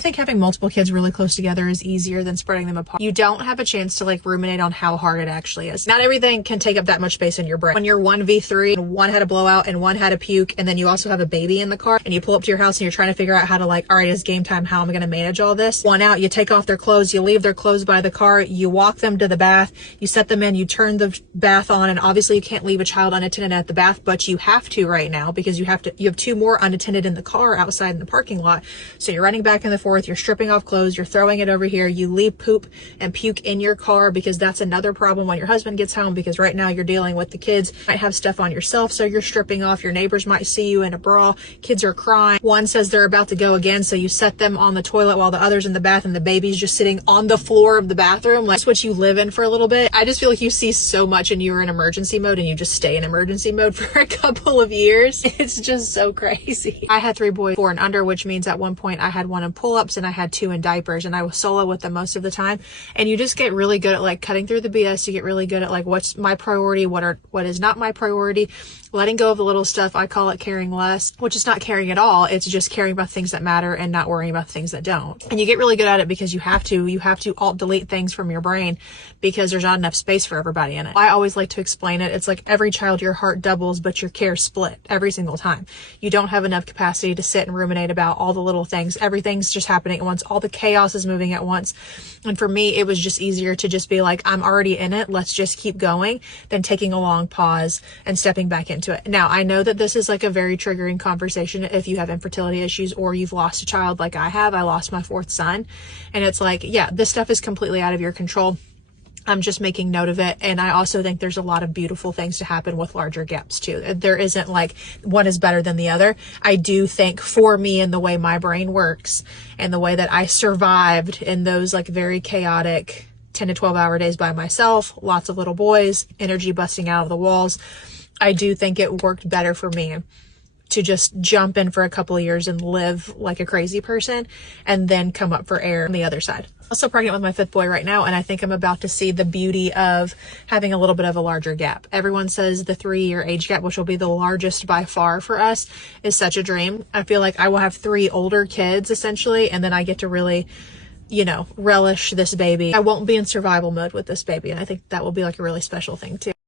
I think having multiple kids really close together is easier than spreading them apart. You don't have a chance to like ruminate on how hard it actually is. Not everything can take up that much space in your brain. When you're 1v3 and one had a blowout and one had a puke, and then you also have a baby in the car, and you pull up to your house and you're trying to figure out how to like, all right, it's game time. How am I going to manage all this? One out, you take off their clothes, you leave their clothes by the car, you walk them to the bath, you set them in, you turn the bath on, and obviously you can't leave a child unattended at the bath, but you have to right now because you have 2 more unattended in the car outside in the parking lot. So you're running back and forth, you're stripping off clothes, you're throwing it over here, you leave poop and puke in your car because that's another problem when your husband gets home, because right now you're dealing with the kids. You might have stuff on yourself, so you're stripping off. Your neighbors might see you in a bra. Kids are crying. One says they're about to go again, so you set them on the toilet while the other's in the bath and the baby's just sitting on the floor of the bathroom. Like, that's what you live in for a little bit. I just feel like you see so much and you're in emergency mode and you just stay in emergency mode for a couple of years. It's just so crazy. I had 3 boys 4 and under, which means at one point I had 1 in pull-ups and I had 2 in diapers, and I was solo with them most of the time. And you just get really good at like cutting through the BS. You get really good at like what's my priority, what is not my priority, letting go of the little stuff. I call it caring less, which is not caring at all. It's just caring about things that matter and not worrying about things that don't. And you get really good at it because you have to alt delete things from your brain because there's not enough space for everybody in it. I always like to explain it. It's like every child, your heart doubles, but your care split every single time. You don't have enough capacity to sit and ruminate about all the little things. Everything's just happening at once. All the chaos is moving at once. And for me, it was just easier to just be like, I'm already in it. Let's just keep going, than taking a long pause and stepping back into it. Now, I know that this is like a very triggering conversation if you have infertility issues or you've lost a child like I have. I lost my 4th son. And it's like, yeah, this stuff is completely out of your control. I'm just making note of it. And I also think there's a lot of beautiful things to happen with larger gaps too. There isn't like one is better than the other. I do think for me and the way my brain works and the way that I survived in those like very chaotic 10 to 12 hour days by myself, lots of little boys, energy busting out of the walls, I do think it worked better for me to just jump in for a couple of years and live like a crazy person and then come up for air on the other side. I'm also pregnant with my 5th boy right now, and I think I'm about to see the beauty of having a little bit of a larger gap. Everyone says the 3-year age gap, which will be the largest by far for us, is such a dream. I feel like I will have 3 older kids essentially, and then I get to really, you know, relish this baby. I won't be in survival mode with this baby, and I think that will be like a really special thing too.